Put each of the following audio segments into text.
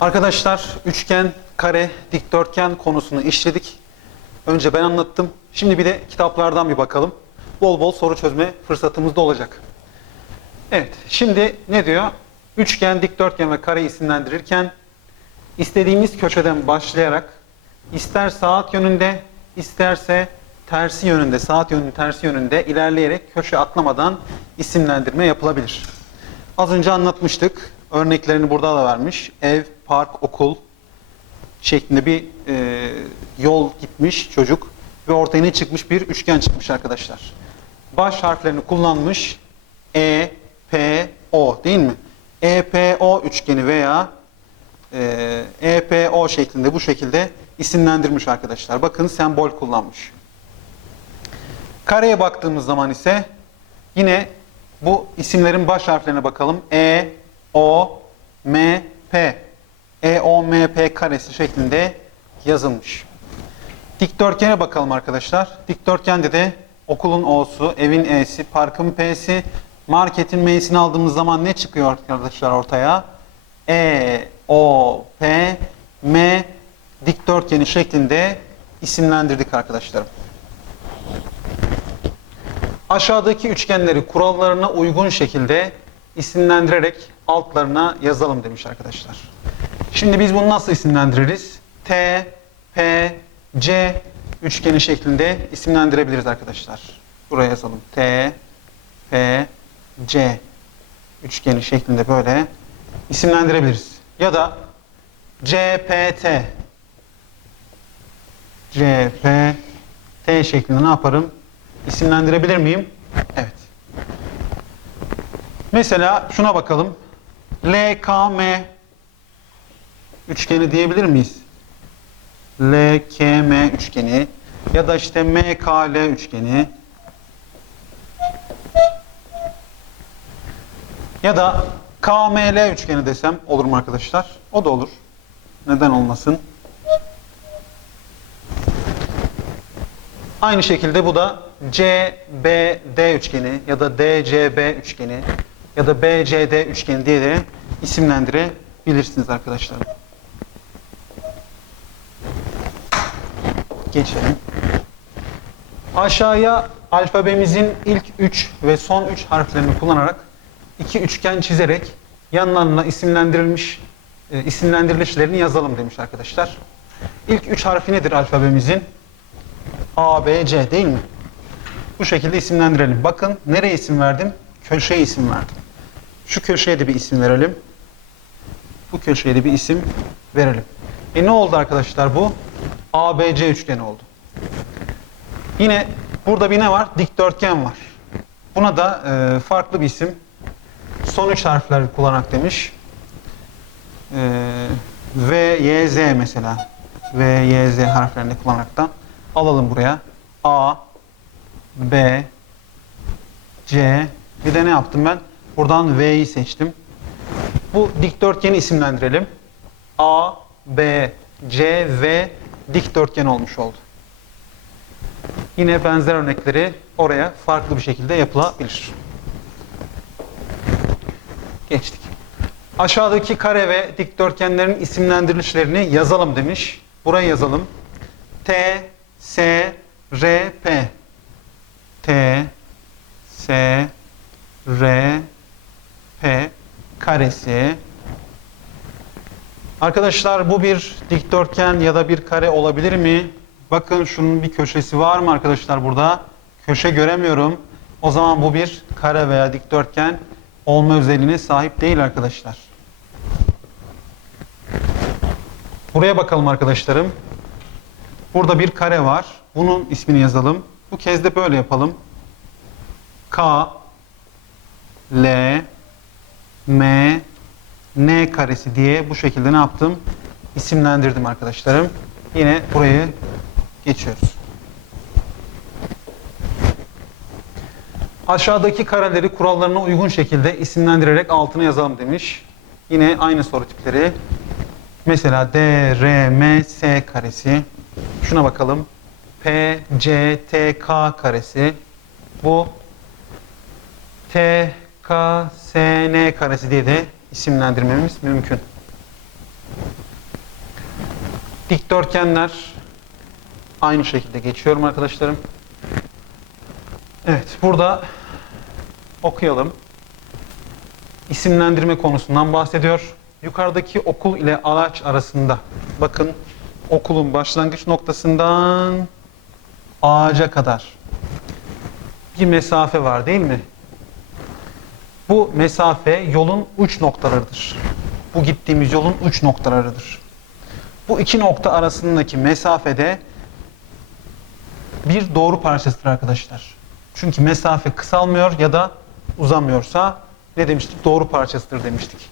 Arkadaşlar üçgen, kare, dikdörtgen konusunu işledik. Önce ben anlattım. Şimdi bir de kitaplardan bir bakalım. Bol bol soru çözme fırsatımız da olacak. Evet, şimdi ne diyor? Üçgen, dikdörtgen ve kare isimlendirirken istediğimiz köşeden başlayarak ister saat yönünde, isterse tersi yönünde, saat yönünün tersi yönünde ilerleyerek köşe atlamadan isimlendirme yapılabilir. Az önce anlatmıştık. Örneklerini burada da vermiş. Ev, park, okul şeklinde bir e, yol gitmiş çocuk ve ortaya ne çıkmış? Bir üçgen çıkmış arkadaşlar. Baş harflerini kullanmış. E, P, O değil mi? E, P, O üçgeni veya e, E, P, O şeklinde bu şekilde isimlendirmiş arkadaşlar. Bakın sembol kullanmış. Kareye baktığımız zaman ise yine bu isimlerin baş harflerine bakalım. E, O, M, P. E, O, M, P karesi şeklinde yazılmış. Dikdörtgene bakalım arkadaşlar. Dikdörtgende de okulun O'su, evin E'si, parkın P'si, marketin M'sini aldığımız zaman ne çıkıyor arkadaşlar ortaya? E, O, P, M dikdörtgeni şeklinde isimlendirdik arkadaşlarım. Aşağıdaki üçgenleri kurallarına uygun şekilde isimlendirerek altlarına yazalım demiş arkadaşlar. Şimdi biz bunu nasıl isimlendiririz? T, P, C üçgeni şeklinde isimlendirebiliriz arkadaşlar. Buraya yazalım. T, P, C üçgeni şeklinde böyle isimlendirebiliriz. Ya da C, P, T C, P, T şeklinde ne yaparım? İsimlendirebilir miyim? Evet. Mesela şuna bakalım. L, K, M üçgeni diyebilir miyiz? L, K, M üçgeni ya da işte M, K, L üçgeni ya da K, M, L üçgeni desem olur mu arkadaşlar? O da olur. Neden olmasın? Aynı şekilde bu da CBD üçgeni ya da DCB üçgeni ya da BCD üçgeni diye de isimlendirebilirsiniz arkadaşlar. Geçelim. Aşağıya alfabemizin ilk 3 ve son 3 harflerini kullanarak iki üçgen çizerek yanlarına isimlendirilmiş e, isimlendirilişlerini yazalım demiş arkadaşlar. İlk 3 harfi nedir alfabemizin? A, B, C değil mi? Bu şekilde isimlendirelim. Bakın nereye isim verdim? Köşeye isim verdim. Şu köşeye de bir isim verelim. Bu köşeye de bir isim verelim. E ne oldu arkadaşlar bu? A, B, C üçgeni oldu. Yine burada bir ne var? Dikdörtgen var. Buna da e, farklı bir isim. Son üç harfler kullanarak demiş. E, V, Y, Z mesela. V, Y, Z harflerini kullanaraktan alalım buraya. A, B, C. Bir de ne yaptım ben? Buradan V'yi seçtim. Bu dikdörtgeni isimlendirelim. A, B, C, V dikdörtgen olmuş oldu. Yine benzer örnekleri oraya farklı bir şekilde yapılabilir. Geçtik. Aşağıdaki kare ve dikdörtgenlerin isimlendirilişlerini yazalım demiş. Buraya yazalım. T, S, R, P. T, S, R, P karesi. Arkadaşlar bu bir dikdörtgen ya da bir kare olabilir mi? Bakın şunun bir köşesi var mı arkadaşlar burada? Köşe göremiyorum. O zaman bu bir kare veya dikdörtgen olma özelliğine sahip değil arkadaşlar. Buraya bakalım arkadaşlarım. Burada bir kare var. Bunun ismini yazalım. Bu kez de böyle yapalım. K L M N karesi diye bu şekilde ne yaptım? İsimlendirdim arkadaşlarım. Yine burayı geçiyoruz. Aşağıdaki kareleri kurallarına uygun şekilde isimlendirerek altına yazalım demiş. Yine aynı soru tipleri. Mesela D, R, M, S karesi. Şuna bakalım. P, C, T, K karesi. Bu T, K, S, N karesi diye de isimlendirmemiz mümkün. Dikdörtgenler aynı şekilde geçiyorum arkadaşlarım. Evet, burada okuyalım. İsimlendirme konusundan bahsediyor. Yukarıdaki okul ile ağaç arasında bakın okulun başlangıç noktasından ağaca kadar bir mesafe var değil mi? Bu mesafe yolun uç noktalarıdır. Bu gittiğimiz yolun uç noktalarıdır. Bu iki nokta arasındaki mesafede bir doğru parçasıdır arkadaşlar. Çünkü mesafe kısalmıyor ya da uzamıyorsa ne demiştik? Doğru parçasıdır demiştik.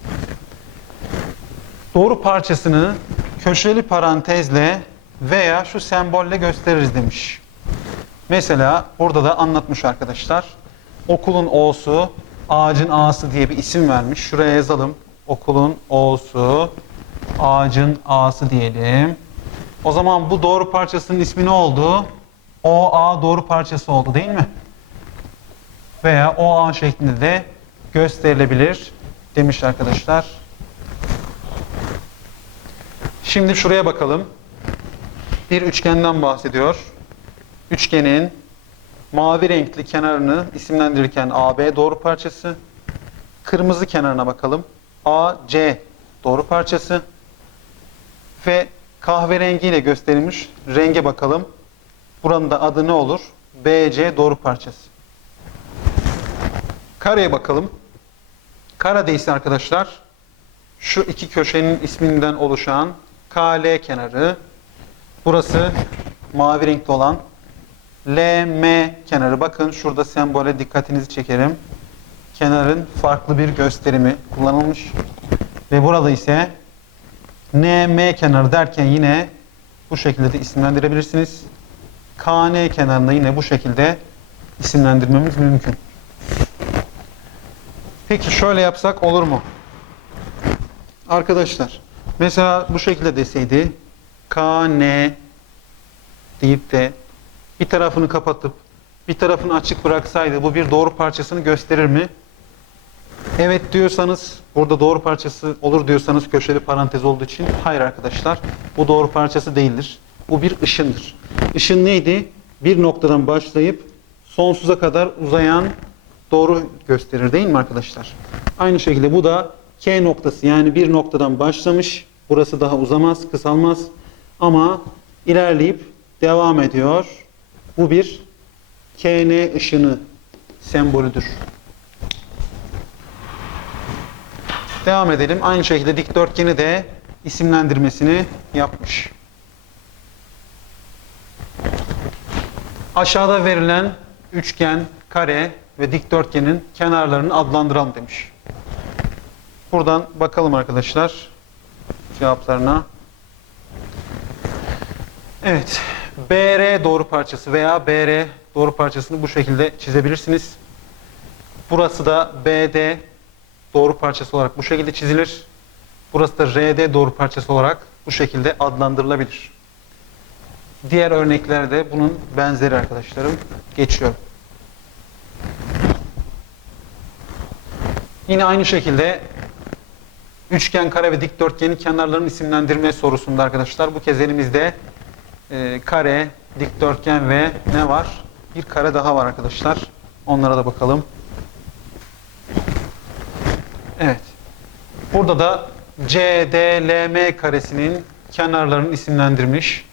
Doğru parçasını köşeli parantezle veya şu sembolle gösteririz demiş. Mesela burada da anlatmış arkadaşlar. Okulun O'su, ağacın A'sı diye bir isim vermiş. Şuraya yazalım. Okulun O'su, ağacın A'sı diyelim. O zaman bu doğru parçasının ismi ne oldu? OA doğru parçası oldu değil mi? Veya OA şeklinde de gösterilebilir demiş arkadaşlar. Şimdi şuraya bakalım. Bir üçgenden bahsediyor. Üçgenin mavi renkli kenarını isimlendirirken AB doğru parçası. Kırmızı kenarına bakalım. AC doğru parçası. Ve kahverengiyle gösterilmiş renge bakalım. Buranın da adı ne olur? BC doğru parçası. Kareye bakalım. Karede ise arkadaşlar şu iki köşenin isminden oluşan KL kenarı. Burası mavi renkli olan LM kenarı. Bakın şurada sembole dikkatinizi çekerim. Kenarın farklı bir gösterimi kullanılmış. Ve burada ise NM kenarı derken yine bu şekilde de isimlendirebilirsiniz. KN kenarını yine bu şekilde isimlendirmemiz mümkün. Peki şöyle yapsak olur mu? Arkadaşlar mesela bu şekilde deseydi KN deyip de bir tarafını kapatıp bir tarafını açık bıraksaydı bu bir doğru parçasını gösterir mi? Evet diyorsanız burada doğru parçası olur diyorsanız köşeli parantez olduğu için hayır arkadaşlar bu doğru parçası değildir. Bu bir ışındır. Işın neydi? Bir noktadan başlayıp sonsuza kadar uzayan doğru gösterir değil mi arkadaşlar? Aynı şekilde bu da K noktası yani bir noktadan başlamış. Burası daha uzamaz, kısalmaz. Ama ilerleyip devam ediyor. Bu bir KN ışını sembolüdür. Devam edelim. Aynı şekilde dikdörtgeni de isimlendirmesini yapmış. Aşağıda verilen üçgen, kare ve dikdörtgenin kenarlarını adlandıralım demiş. Buradan bakalım arkadaşlar cevaplarına. Evet. BR doğru parçası veya BR doğru parçasını bu şekilde çizebilirsiniz. Burası da BD doğru parçası olarak bu şekilde çizilir. Burası da RD doğru parçası olarak bu şekilde adlandırılabilir. Diğer örneklerde bunun benzeri arkadaşlarım geçiyor. Yine aynı şekilde üçgen, kare ve dikdörtgenin kenarlarının isimlendirme sorusunda arkadaşlar bu kez elimizde e, kare, dikdörtgen ve ne var? Bir kare daha var arkadaşlar. Onlara da bakalım. Evet. Burada da CDLM karesinin kenarlarını isimlendirmiş.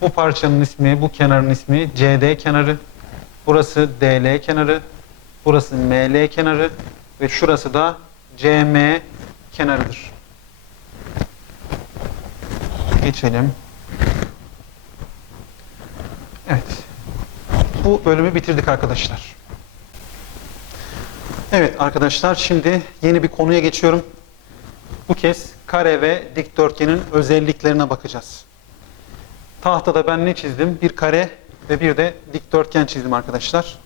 Bu parçanın ismi, bu kenarın ismi CD kenarı. Burası DL kenarı. Burası ML kenarı. Ve şurası da CM kenarıdır. Geçelim. Evet. Bu bölümü bitirdik arkadaşlar. Evet arkadaşlar şimdi yeni bir konuya geçiyorum. Bu kez kare ve dikdörtgenin özelliklerine bakacağız. Tahtada ben ne çizdim? Bir kare ve bir de dikdörtgen çizdim arkadaşlar.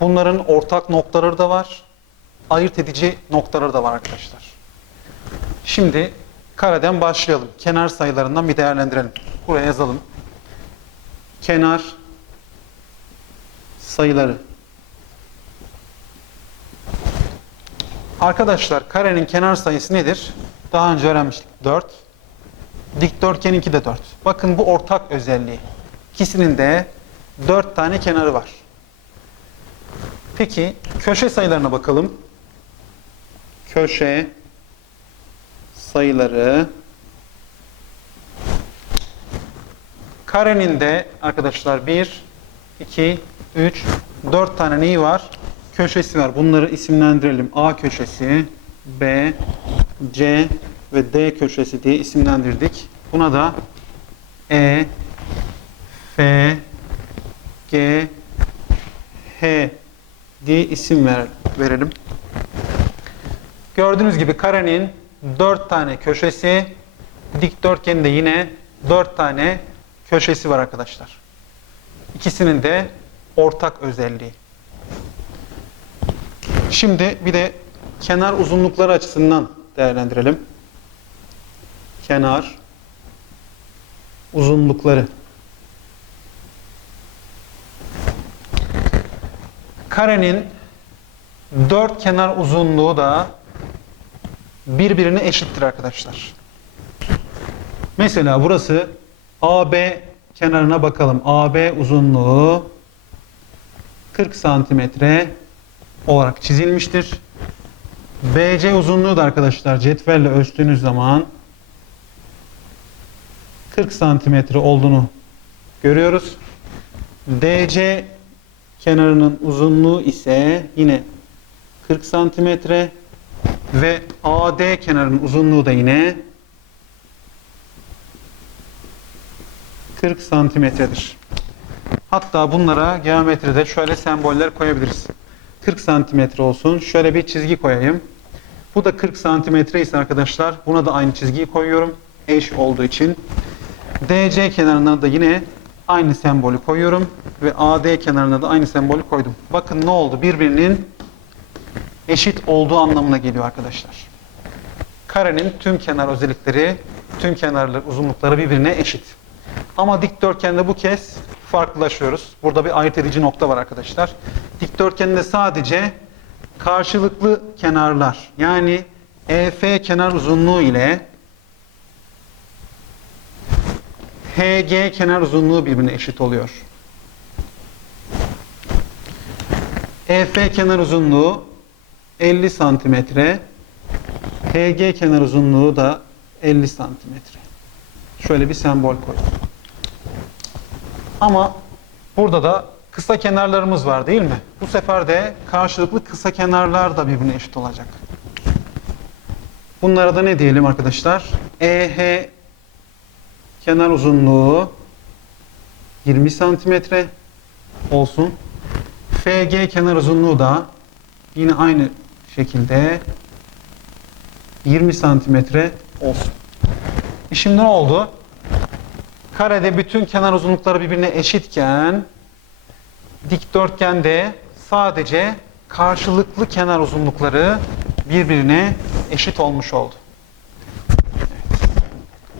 Bunların ortak noktaları da var. Ayırt edici noktaları da var arkadaşlar. Şimdi kareden başlayalım. Kenar sayılarından bir değerlendirelim. Buraya yazalım. Kenar sayıları. Arkadaşlar karenin kenar sayısı nedir? Daha önce öğrenmiştik. 4. Dikdörtgeninki de 4. Bakın bu ortak özelliği. İkisinin de 4 tane kenarı var. Peki köşe sayılarına bakalım. Köşe sayıları karenin de arkadaşlar 1 2 3 4 tane neyi var? Köşesi var. Bunları isimlendirelim. A köşesi, B, C ve D köşesi diye isimlendirdik. Buna da E, F, G, H diye isim ver, verelim. Gördüğünüz gibi karenin 4 tane köşesi, dikdörtgenin de yine 4 tane köşesi var arkadaşlar. İkisinin de ortak özelliği. Şimdi bir de kenar uzunlukları açısından değerlendirelim. Kenar uzunlukları. Karenin dört kenar uzunluğu da birbirine eşittir arkadaşlar. Mesela burası AB kenarına bakalım. AB uzunluğu 40 santimetre olarak çizilmiştir. BC uzunluğu da arkadaşlar cetvelle ölçtüğünüz zaman 40 santimetre olduğunu görüyoruz. DC kenarının uzunluğu ise yine 40 santimetre ve AD kenarının uzunluğu da yine 40 santimetredir. Hatta bunlara geometride şöyle semboller koyabiliriz. 40 santimetre olsun. Şöyle bir çizgi koyayım. Bu da 40 santimetre ise arkadaşlar buna da aynı çizgiyi koyuyorum. Eş olduğu için. DC kenarına da yine aynı sembolü koyuyorum. Ve AD kenarına da aynı sembolü koydum. Bakın ne oldu? Birbirinin eşit olduğu anlamına geliyor arkadaşlar. Karenin tüm kenar özellikleri, tüm kenarları, uzunlukları birbirine eşit. Ama dikdörtgende bu kez farklılaşıyoruz. Burada bir ayırt edici nokta var arkadaşlar. Dikdörtgende sadece karşılıklı kenarlar yani EF kenar uzunluğu ile HG kenar uzunluğu birbirine eşit oluyor. EF kenar uzunluğu 50 santimetre, HG kenar uzunluğu da 50 santimetre. Şöyle bir sembol koydum. Ama burada da kısa kenarlarımız var değil mi? Bu sefer de karşılıklı kısa kenarlar da birbirine eşit olacak. Bunlara da ne diyelim arkadaşlar? EH kenar uzunluğu 20 santimetre olsun. FG kenar uzunluğu da yine aynı şekilde 20 santimetre olsun. E şimdi ne oldu? Karede bütün kenar uzunlukları birbirine eşitken dikdörtgende sadece karşılıklı kenar uzunlukları birbirine eşit olmuş oldu.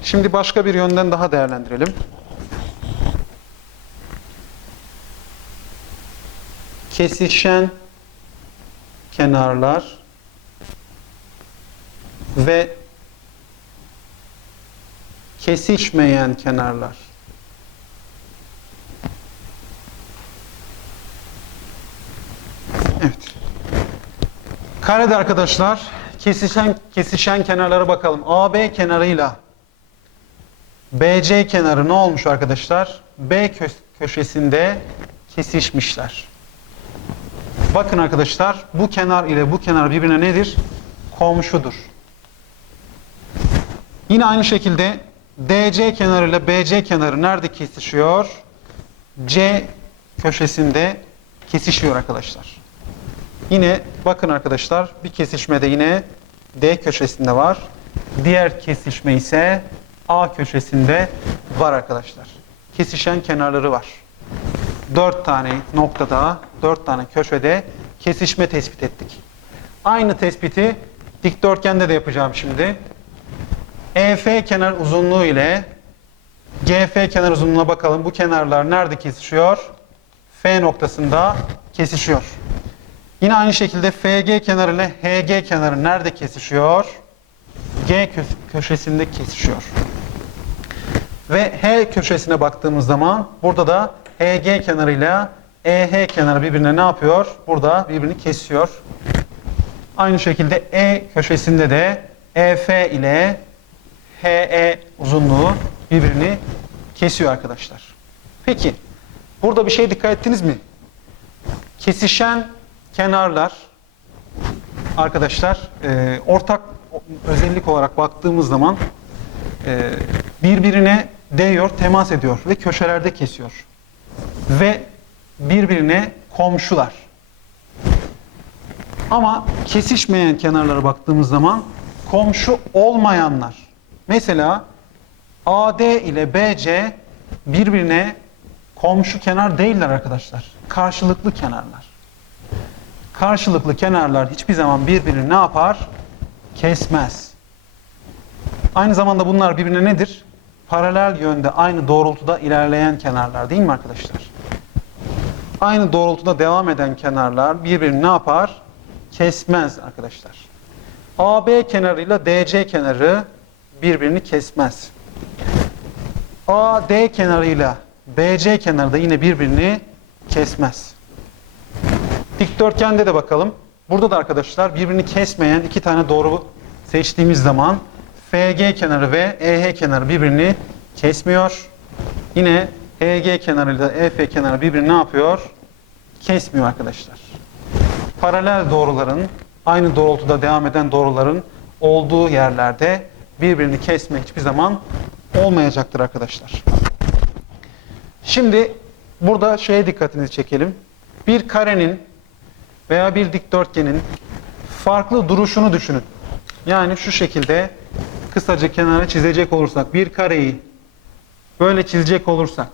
Şimdi başka bir yönden daha değerlendirelim. Kesişen kenarlar ve kesişmeyen kenarlar. Evet. Karede arkadaşlar kesişen kesişen kenarlara bakalım. AB kenarıyla BC kenarı ne olmuş arkadaşlar? B kö köşesinde kesişmişler. Bakın arkadaşlar bu kenar ile bu kenar birbirine nedir? Komşudur. Yine aynı şekilde DC kenarı ile BC kenarı nerede kesişiyor? C köşesinde kesişiyor arkadaşlar. Yine bakın arkadaşlar bir kesişmede yine D köşesinde var. Diğer kesişme ise A köşesinde var arkadaşlar. Kesişen kenarları var. Dört tane noktada, dört tane köşede kesişme tespit ettik. Aynı tespiti dikdörtgende de yapacağım şimdi. EF kenar uzunluğu ile GF kenar uzunluğuna bakalım. Bu kenarlar nerede kesişiyor? F noktasında kesişiyor. Yine aynı şekilde FG kenarı ile HG kenarı nerede kesişiyor? G kö köşesinde kesişiyor. Ve H köşesine baktığımız zaman burada da HG kenarıyla EH kenarı birbirine ne yapıyor? Burada birbirini kesiyor. Aynı şekilde E köşesinde de EF ile HE uzunluğu birbirini kesiyor arkadaşlar. Peki burada bir şey dikkat ettiniz mi? Kesişen kenarlar arkadaşlar e, ortak özellik olarak baktığımız zaman e, birbirine değiyor, temas ediyor ve köşelerde kesiyor. Ve birbirine komşular. Ama kesişmeyen kenarlara baktığımız zaman komşu olmayanlar. Mesela AD ile BC birbirine komşu kenar değiller arkadaşlar. Karşılıklı kenarlar. Karşılıklı kenarlar hiçbir zaman birbirini ne yapar? Kesmez. Aynı zamanda bunlar birbirine nedir? Paralel yönde aynı doğrultuda ilerleyen kenarlar değil mi arkadaşlar? Aynı doğrultuda devam eden kenarlar birbirini ne yapar? Kesmez arkadaşlar. AB kenarıyla DC kenarı birbirini kesmez. AD kenarıyla BC kenarı da yine birbirini kesmez. Dikdörtgende de bakalım. Burada da arkadaşlar birbirini kesmeyen iki tane doğru seçtiğimiz zaman FG kenarı ve EH kenarı birbirini kesmiyor. Yine EG kenarıyla EF kenarı birbirini ne yapıyor? Kesmiyor arkadaşlar. Paralel doğruların, aynı doğrultuda devam eden doğruların olduğu yerlerde birbirini kesme hiçbir zaman olmayacaktır arkadaşlar. Şimdi burada şeye dikkatinizi çekelim. Bir karenin veya bir dikdörtgenin farklı duruşunu düşünün. Yani şu şekilde kısaca kenara çizecek olursak bir kareyi böyle çizecek olursak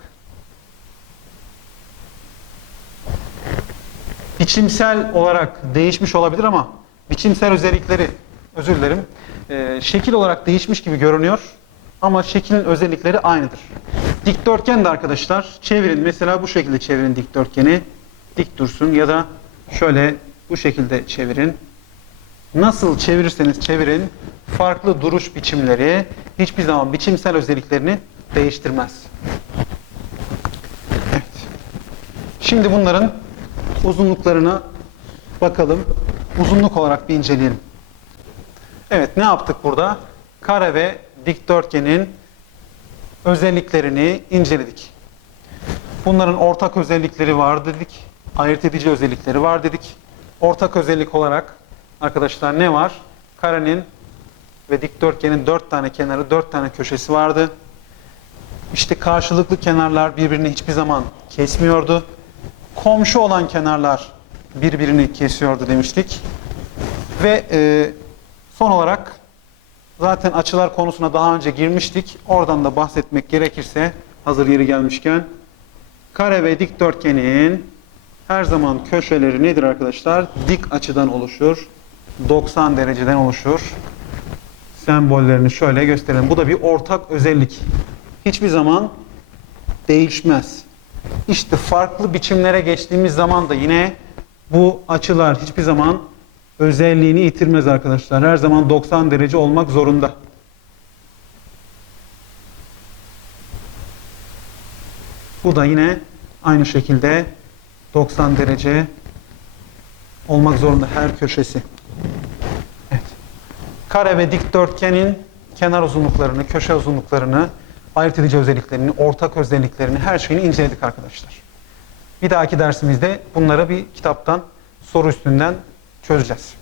biçimsel olarak değişmiş olabilir ama biçimsel özellikleri özür dilerim e, şekil olarak değişmiş gibi görünüyor ama şeklin özellikleri aynıdır. Dikdörtgen de arkadaşlar çevirin mesela bu şekilde çevirin dikdörtgeni dik dursun ya da şöyle bu şekilde çevirin. Nasıl çevirirseniz çevirin farklı duruş biçimleri hiçbir zaman biçimsel özelliklerini değiştirmez. Evet. Şimdi bunların uzunluklarına bakalım. Uzunluk olarak bir inceleyelim. Evet ne yaptık burada? Kare ve dikdörtgenin özelliklerini inceledik. Bunların ortak özellikleri var dedik. Ayırt edici özellikleri var dedik. Ortak özellik olarak arkadaşlar ne var? Karenin ve dikdörtgenin dört tane kenarı, dört tane köşesi vardı. İşte karşılıklı kenarlar birbirini hiçbir zaman kesmiyordu. Komşu olan kenarlar birbirini kesiyordu demiştik. Ve e, son olarak zaten açılar konusuna daha önce girmiştik. Oradan da bahsetmek gerekirse hazır yeri gelmişken kare ve dikdörtgenin her zaman köşeleri nedir arkadaşlar? Dik açıdan oluşur. 90 dereceden oluşur. Sembollerini şöyle gösterelim. Bu da bir ortak özellik. Hiçbir zaman değişmez. İşte farklı biçimlere geçtiğimiz zaman da yine bu açılar hiçbir zaman özelliğini yitirmez arkadaşlar. Her zaman 90 derece olmak zorunda. Bu da yine aynı şekilde 90 derece olmak zorunda her köşesi. Evet. Kare ve dikdörtgenin kenar uzunluklarını, köşe uzunluklarını, ayırt edici özelliklerini, ortak özelliklerini, her şeyini inceledik arkadaşlar. Bir dahaki dersimizde bunları bir kitaptan soru üstünden çözeceğiz.